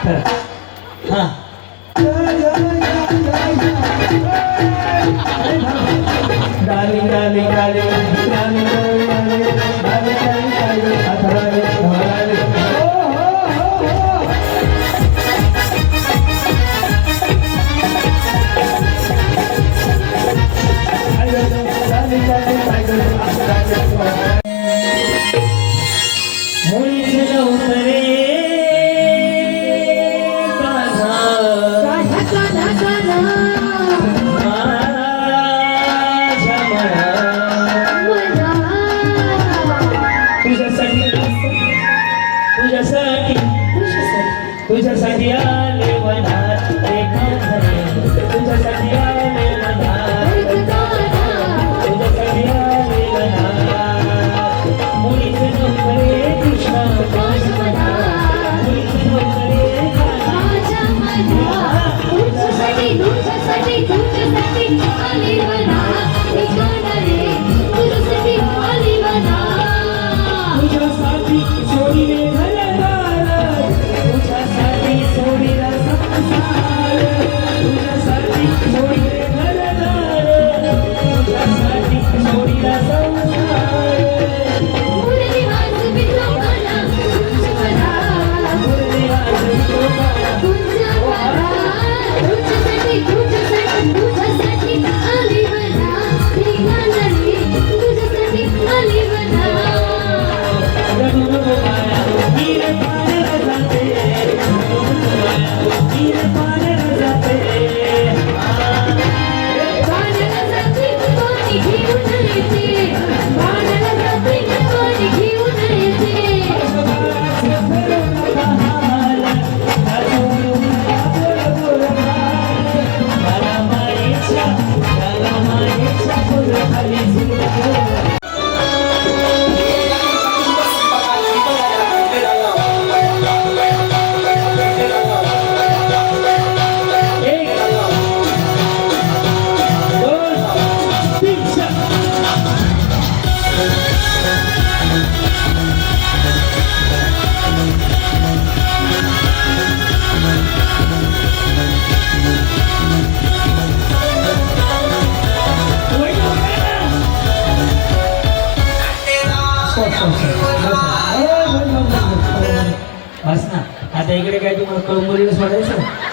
हा डाली डाली डाली डाली तुझ्यासाठी आले वनात तुझ्यासाठी आले वनात तुझ्यासाठी आले वनात मुलीचे नोकरे कृष्णा मुलीचे नोकरे तुझ्यासाठी आले वनात तुझ्यासाठी आले वनात तुझ्यासाठी सोडीले तुझ्यासाठी सोडीला संसार तुझ्यासाठी सोडीले घरदार तुझ्यासाठी सोडीला संसार मुरलीवास विठोबाला तुझ्यासाठी आली वना ठिकाणी तुझ्यासाठी आली वना बस ना आता इकडे काय तुम्हाला कळंबोलीला सोडायचं